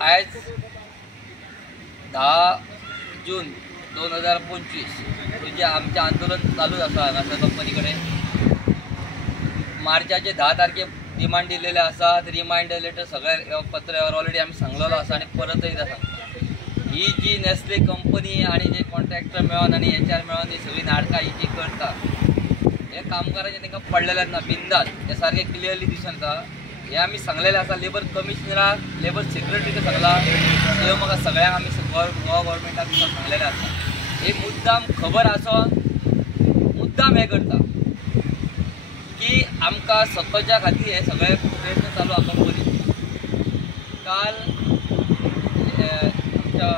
आज 10 जून 2025 रोजी आमचे आंदोलन चालू आसा हांगासर कंपनीकडे। मार्चाचे 10 तारखेक रिमांड दिलेले आसा। रिमांड लेटर सगळ्या पत्रावर ऑलरेडी आम्ही सांगलेलो आसा आणि परत एकदा सांगता, ही जी नेस्ले कंपनी आणि जे कॉन्ट्रॅक्टर मेळोन आणि HR मेळोन ही सगळी नाटकां ही जी करता, हे कामगारांचे तांकां पडलेले ना बिंदास, हे सारखे क्लियरली दिसून येता। हे आम्ही सांगलेले आसा लेबर कमिशनराक, लेबर सेक्रेटरीक सांगला, म्हाका सगळ्यांक आम्ही गव्हर्मेंटाक सांगलेले आसा। हे मुद्दाम खबर आसून मुद्दाम हे करता की आमकां स्वताच्या खातीर हे सगळे प्रयत्न चालू आसा कंपनीत। काल आमच्या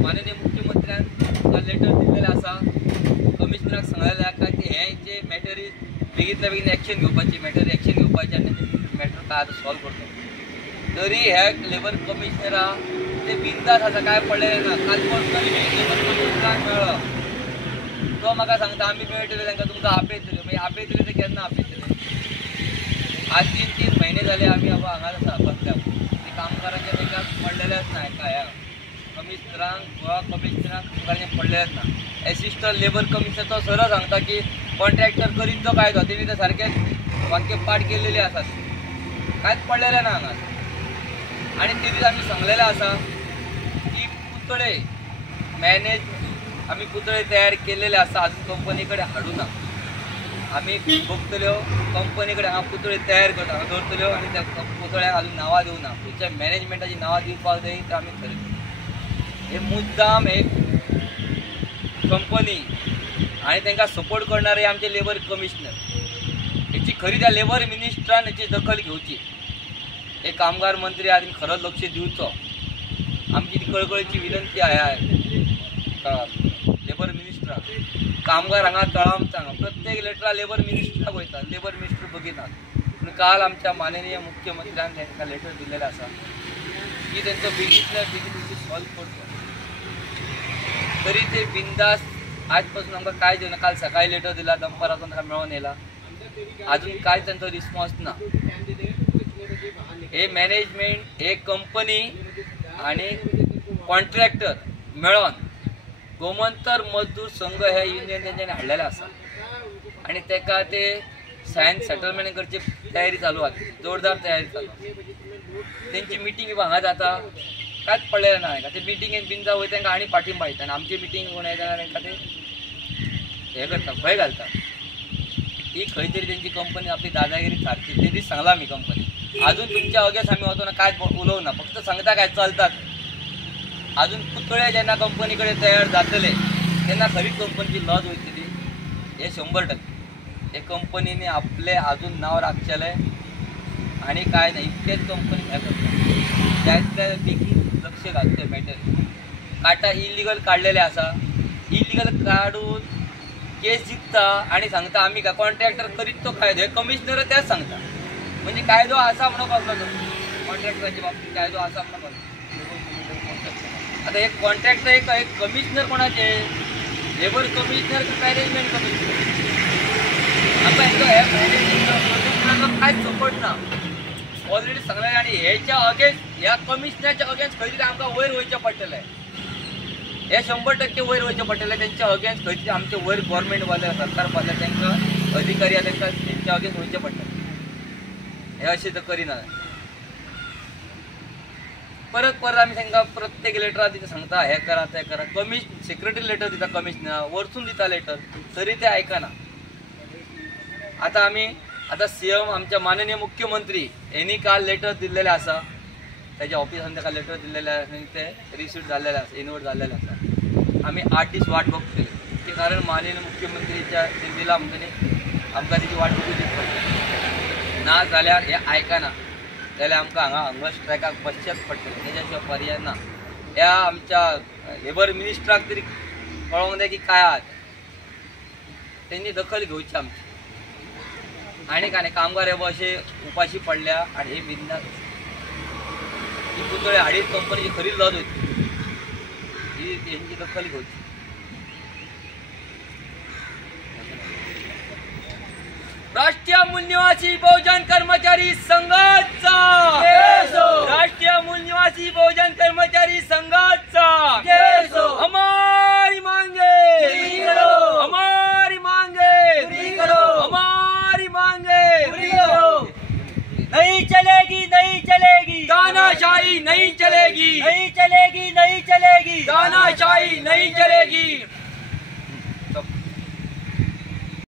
माननीय मुख्यमंत्र्यान लेटर दिलेले आसा, कमिशनराक सांगलेले आसा की हे जे मॅटर बेगींतल्या बेगीन एक्शन घेवपाची, मॅटर एक्शन घेवपाची आनी मॅटर काय आता सॉल्व करता। तरी हे लेबर कमिशनरा ते बिंदास आसा, काय पडलेले ना। काल कोण तरी लेबर कमिशनराक मेळ्ळो, तो म्हाका सांगता आमी मेळटले तांकां, तुमकां आपयतले। मागीर आपयतले ते केन्ना आपयतले? आज 3 महिने झाले आम्ही हांगाच आसा बसल्यात। ते कामगारांचे तांकां पडलेलेच ना, ह्या कमिशनरांक गोवा कमिशनराक कामगारांचे पडलेलेच ना। असिस्टंट लेबर कमिशनर तो सरळ सांगता की कॉन्ट्रॅक्टर करीन तो कायदो, तेणी ते सारखे वाक्य पाठ केलेले आसात, कांयच पडलेले ना हांगा। आणि ते दीस आमी सांगलेले आसा की पुतळे मॅनेज आमी पुतळे तयार केलेले आसा, अजून कंपनी कडेन हाडूं ना। आमी बघतल्यो कंपनी कडेन हांगा पुतळे तयार करता, हांगा दवरतल्यो आनी त्या पुतळ्यांक अजून नांवां दिवं ना। तुमच्या मॅनेजमेंटाची नांवां दिवपाक जाय तर आमी खरें हे मुद्दाम एक कंपनी आणि तांकां सपोर्ट करणारे आमचे लेबर कमिशनर, हेची खरी त्या लेबर मिनिस्टरान हेची दखल घेवची। हे कामगार मंत्री आनी खरोच लक्ष दिवचो, आमची ती कळकळीची विनंती आहे लेबर मिनिस्टराक। कामगार हांगा तळाम सांगा, प्रत्येक लेटरा लेबर मिनिस्टराक वयता, लेबर मिनिस्टर बघिनात। पूण काल आमच्या माननीय मुख्यमंत्र्यान तांकां लेटर दिलेलें आसा की तांचो बेगींतल्या बेगीन सॉल्व करचो। तरी ते बिंदास आज पासून आमकां काय दिवना। काल सकाळी लेटर दिला, दनपाराचो ताका मेळोन येयला, अजून काय तांचो रिस्पॉन्स ना। हे मॅनेजमेंट, हे कंपनी आणि कॉन्ट्रॅक्टर मेळोन गोमंतर मजदूर संघ हे युनियन तेंच्यांनी हाडलेले आसा आणि तेका ते सायन सेटलमेंट करची तयारी चालू आसा, जोरदार तयारी चालू। तेंची मिटींग हांगा जाता, कांयच पडलेलें ना तांकां। ते मिटींगेक बिंदा वयता तांकां आनी पाठिंबा येता आनी आमची मिटींग कोण येता तांकां ते हे करता, भंय घालता। ही खंय तरी तेंची कंपनी आपली दादागिरी सारकी। ते दीस सांगला आमी कंपनी, अजून तुमच्या अगेन्स्ट आमी वचून काय उलोवना, फक्त सांगता काय चलतात। अजून पुतळे जेन्ना कंपनी कडेन तयार जातले तेन्ना खरी कंपनीची लॉज वयतली, हे 100%। हे कंपनीने आपले अजून नांव राखचेले आणि काय नाही, इतकेच कंपनी हे करता, त्यातल्या बेगीन लक्ष घालचे मॅटर। काटा इलिगल काढलेले आसा, इलिगल काढून केस जिखता आणि सांगता आम्ही काय कॉन्ट्रॅक्टर करीत तो कायदो, हे कमिशनर त्याच सांगता। म्हणजे कायदो आसा म्हणून कसलो तो कॉन्ट्रॅक्टराच्या बाबतीत कायदो आसा म्हणून। आता एक कॉन्ट्रॅक्टर एक कमिशनर कोणाचे, लेबर कमिशनर की मॅनेजमेंट कमिशनर? आता हे मॅनेजमेंट कांयच सपोर्ट ना, ऑलरेडी सांगलेलें। आणि हेच्या अगेन्स्ट, ह्या कमिशनरच्या अगेन्स्ट खंय तरी आमकां वयर वयचें पडटलें, हे 100% वयर वयचें पडटलें। तेंच्या अगेन्स्ट खंय तरी आमचे वयर गव्हर्मेंटवाले सरकारवाले तांकां अधिकारी तांकां तेंच्या अगेन्स्ट वयचें पडटलें। हे अशें तर करिना। परत आमी तांकां प्रत्येक लेटरार तिथे सांगता हे करा ते करा। सेक्रेटरी लेटर दिता कमिशनर, वर्सून दिता लेटर, तरी ते आयकना। आता CM आमच्या माननीय मुख्यमंत्री यांनी काल लेटर दिलेले आसा, त्याच्या ऑफिसान ताका लेटर दिलेले आसा, ते रिसीव्ह झालेले आसा, इनवर्ट झालेले आसा। आमी 8 दीस वाट बघतले की कारण माननीय मुख्यमंत्रीच्या दिला म्हणटनी आमकां तेची वाट बघूची पडटली। ना जाल्यार हे आयकना जाल्यार आमकां हांगा हंगर स्ट्रायकाक बसचेच पडटलें, तेच्या शिवाय पर्याय ना। ह्या आमच्या लेबर मिनिस्टराक तरी कळोंक जाय की काय आहात, त्यांनी दखल घेवची आमची। आणि काय कामगार हे असे उपाशी पडल्या आणि हे बिंदास ही पुतळे हाडीत कंपनीची खरी लॉज होती, ही त्यांची दखल घेवची। राष्ट्रीय मूलनिवासी बहुजन कर्मचारी संघाचा राष्ट्रीय मूलनिवासी बहुजन तानाशाही नहीं चलेगी, नहीं चलेगी, नहीं चलेगी, तानाशाही नहीं चलेगी।